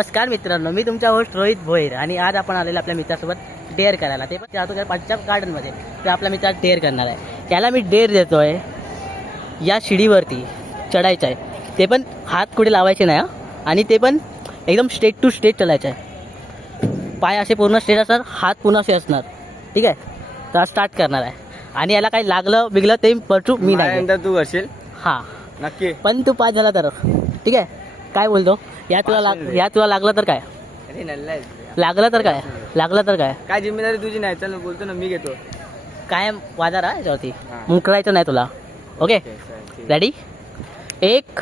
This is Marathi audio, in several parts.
नमस्कार मित्रांनो, मी तुमचा होस्ट रोहित भोईर आणि आज आपण आलेलो आपल्या मित्रासोबत डेअर करायला. ते पण जातो पंजाब गार्डनमध्ये. ते आपल्या मित्राला डेअर करणार आहे. त्याला मी डेअर देतो आहे, या शिडीवरती चढायचं आहे. ते पण हात कुठे लावायचे नाही आणि ते पण एकदम स्ट्रेट टू स्ट्रेट चढायचं आहे. पाय असे पूर्ण स्ट्रेट असणार, हात पूर्ण असे असणार. ठीक आहे, तर स्टार्ट करणार आहे. आणि याला काही लागलं बिगलं ते पटू मी नाही. तू करशील? हां नक्की. पण तू पास झाला तर ठीक आहे. काय बोलतो? या तुला लागलं तर काय? अरे नल्ला आहे. लागलं तर काय? लागलं तर काय? काय जिम्मेदारी तुझी नाही. चल बोलतो ना, मी घेतो. काय वाजा रा याच्यावरती मुकरायचं नाही तुला. Okay, ready? 1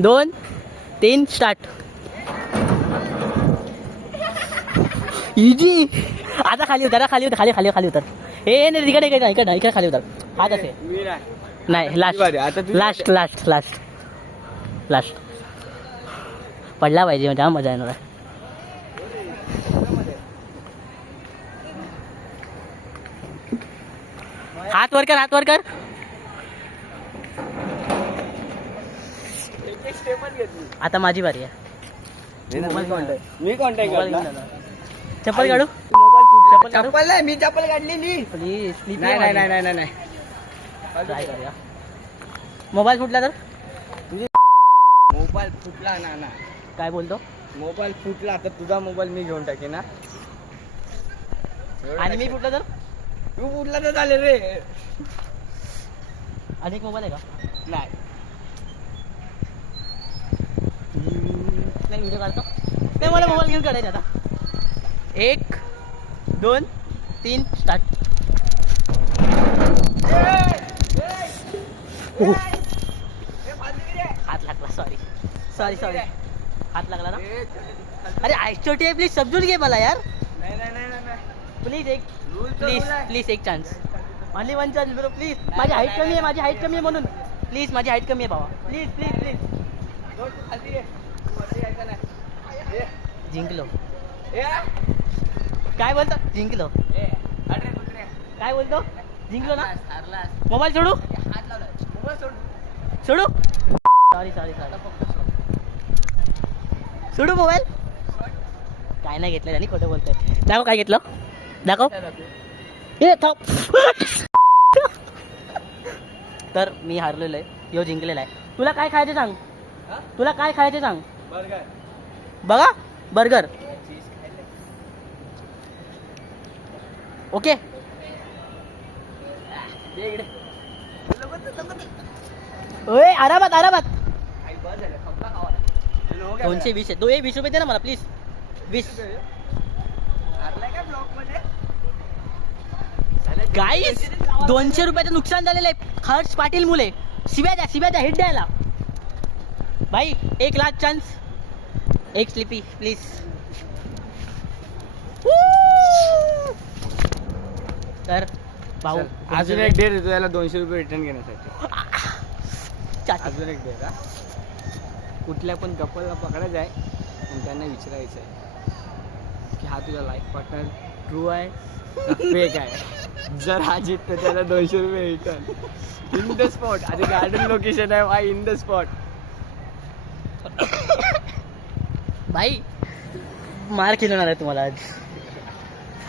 2 3 स्टार्ट. इजी. आता खाली उतर, खाली उतर, खाली खाली खाली उतर. हे नाही, इकडे इकडे इकडे इकडे खाली उतर. हात असे नाही. लास्ट लास्ट लास्ट लास्ट पडला पाहिजे, म्हणजे हा मजा येणार आहे. हात वर कर, हात वर कर. आता माझी बारी आहे. मी कॉन्टॅक्ट चप्पल काढू. चप्पल नाही, मी चप्पल काढलेली. प्लीज नाही नाही नाही नाही नाही. मोबाईल फुटला तर? मोबाईल फुटला ना. काय बोलतो? मोबाईल फुटला तर तुझा मोबाईल मी घेऊन टाकेन ना. आणि मी फुटला तर? तू फुटला तर चालेल रे. अनेक मोबाईल आहे का? नाही. नाही, व्हिडिओ काढतो. नाही, मला मोबाईल घेऊन काढायचा आता. 1 2 3 स्टार्ट. हात लागला. सॉरी सॉरी सॉरी, हात लागला ना. अरे छोटी आहे, प्लीज समजून घे मला यार. नाही नाही नाही नाही. प्लीज एक chance. Only one chance bro, please. माझी हाईट कमी आहे म्हणून. प्लीज, माझी हाईट कमी आहे भावा. Please please please. जिंकलो. काय बोलतो? जिंकलो. काय बोलतो? जिंकलो ना. मोबाईल सोडू. सोडू. Sorry sorry sorry. सोडू मोबाईल. काय नाही घेतलं, आणि खोटं बोलतोय. दाखव काय घेतलं, दाखव. हे तर मी हारलेलो आहे, यो जिंकलेला आहे. तुला काय खायचं सांग. तुला काय खायचं सांग. बघा, बर्गर. ओके. ओए, आरामात आरामात. 220 आहे. 20 रुपये दे ना मला प्लीज. 20. गाईस, 200 रुपयाचं नुकसान झालेलं आहे. हर्ष पाटील मुले. शिव्या द्या हिट द्यायला. भाई 1 लाख चान्स. एक स्लिपी प्लीज. तर भाऊ अजून एक डेअर देतो याला 200 रुपये रिटर्न घेण्यासाठी. अजून एक डेअर. कुठल्या पण कपलला पकडायचं आहे आणि त्यांना विचारायचं आहे की हा तुझा लाईफ पार्टनर ट्रू आहे फेक आहे. जर हा जित तर त्याला 200 रुपये रिटर्न इन द स्पॉट. आधी गार्डन लोकेशन आहे भाई, इन द स्पॉट. भाई मार खिलवणार आहे तुम्हाला आज.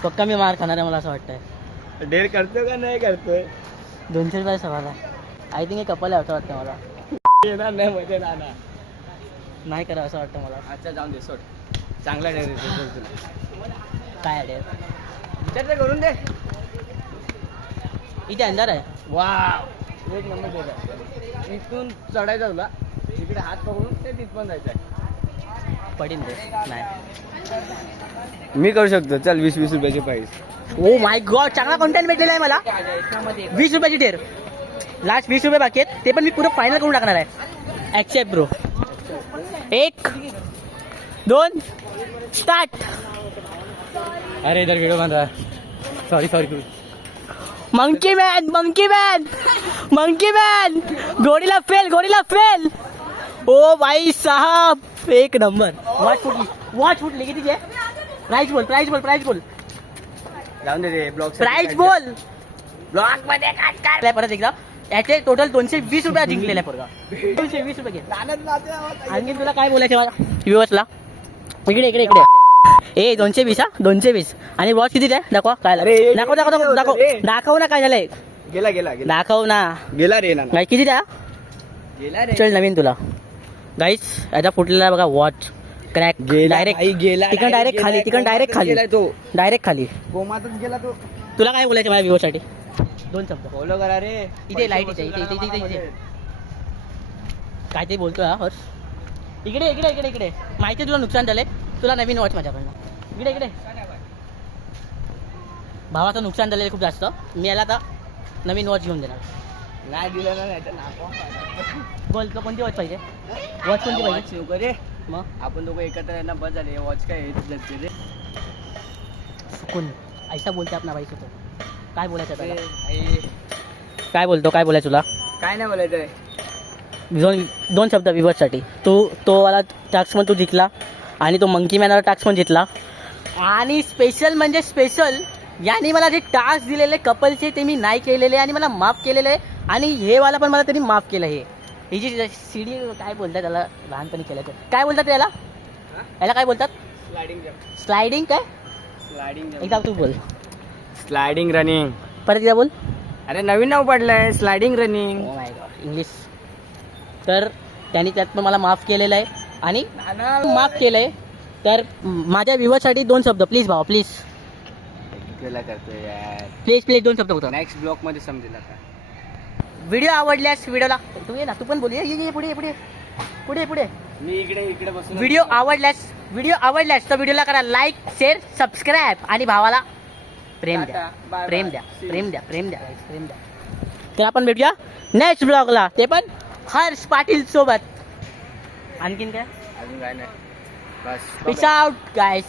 पक्का मी मार खाणार आहे, मला असं वाटतंय. डेअर करतो का नाही करतोय? 200 रुपये सवाल आहे. आय थिंक हे कपल आहे असं वाटतं मला. येणार नाही मध्ये राहणार. नाही करा असं वाटतं मला. अच्छा जाऊन दे, सोड. चांगला डेअर देतो तुला. काय आहे विचार तर करून दे. इथे अंधार आहे. वाव, एक नंबर डेअर आहे. इथून चढायचं तुला, तिकडे हात पकडून ते तिथपर्यंत जायचं आहे. पडीन ते. नाही, मी करू शकतो. चल 20 रुपयाचे प्राईस. ओ माय गॉड, चांगला कॉन्टेंट भेटलेला आहे मला. 20 रुपयाची डेअर. लास्ट 20 रुपये बाकी आहेत, ते पण मी पुरं फायनल करून टाकणार आहे. Accept bro. 1 2 स्टार्ट. अरे इधर व्हिडिओ बन रहा है. Sorry. Monkey man. Gorilla fail. ओ भाई साहब, एक नंबर. वॉच फुटली कितीची आहे? प्राइस बोल. जाऊन दे रे. ब्लॉग प्राइस बोल. ब्लॉग मध्ये काय परत एकदा. याचे टोटल 220 रुपये जिंकलेला आहे पोरगा. 220 रुपये घे. आणखी तुला काय बोलायचं मला व्ह्यूअर्सला? इकडे इकडे इकडे ए 220 हा 220 आणि वॉच किती आहे दाखवा काय अरे, दाखव दाखव दाखव दाखव रे. दाखव ना काय झालंय गेला गेला गेला दाखव ना गेला रे ना काय किती द्या गेला रे चल नवीन तुला गाईस याचा फुटलेला बघा वॉच क्रॅक डायरेक्ट गेला तिकडं डायरेक्ट खाली तिकडं डायरेक्ट खाली गेलाय तो डायरेक्ट खाली कोमातच गेला तो तुला काय बोलायचं माझ्या व्ह्यूसाठी 2 शब्द फॉलो करा रे इथे लाईट इथे इथे इथे इथे इथे काय ते बोलतोय हा हर्ष इकडे इकडे इकडे इकडे माहिती तुला नुकसान झालंय तुला नवीन वॉच माझ्याकडनं इकडे इकडे भावाचं नुकसान झालेलं खूप जास्त मी याला आता नवीन वॉच घेऊन देणार नाही दिलं ना नाही तर नाको बोल तो कोणती वॉच पाहिजे वॉच कोणती पाहिजे नको रे मग आपण दोघं एकत्र आहे ना बस झाले वॉच काय येत रे कोण ऐसा बोलते आपला भाई तो काय बोलायचं अरे, त्याला? आई, काय बोलतो काय बोलायचं तुला काय नाही बोलायचं रे 2 शब्द विवर्ससाठी तो वाला टास्क पण तू जिंकला आणि तो मंकी मॅनवाला टास्क पण जिंकला आणि स्पेशल म्हणजे स्पेशल यांनी मला जे टास्क दिलेले कपलचे ते मी नाही केलेले आणि मला माफ केलेले आहे आणि हे वाला पण मला त्यांनी माफ केलं ही जी सीडी काय बोलतात त्याला लहानपणी केलं काय बोलतात त्याला याला काय बोलतात स्लायडिंग स्लायडिंग काय स्लायडिंग एकदा तू बोल स्लायडिंग रनिंग परत एकदा बोल अरे नवीन नाव पडलंय sliding running oh my God English तर त्यांनी त्यात पण मला माफ केलेलं आहे आणि माफ केलं आहे तर माझ्या व्ह्यूअरसाठी 2 शब्द प्लीज भावा प्लीज केला करतोय यार प्लीज प्लीज 2 शब्द होतं नेक्स्ट ब्लॉक मध्ये समजेल आता व्हिडिओ आवडल्यास व्हिडिओला तू ये ना तू पण बोल ये पुढे पुढे पुढे पुढे मी इकडे बसून व्हिडिओ आवडल्यास तर व्हिडिओला करा लाईक शेअर सबस्क्राईब आणि भावाला प्रेम द्या टाटा, बाय प्रेम बाय. द्या प्रेम द्या प्रेम द्या guys, प्रेम द्या तर आपण भेटूया नेक्स्ट ब्लॉगला ते पण हर्ष पाटील सोबत आणखीन काय अजून काय नाही बस पिस आउट गाईस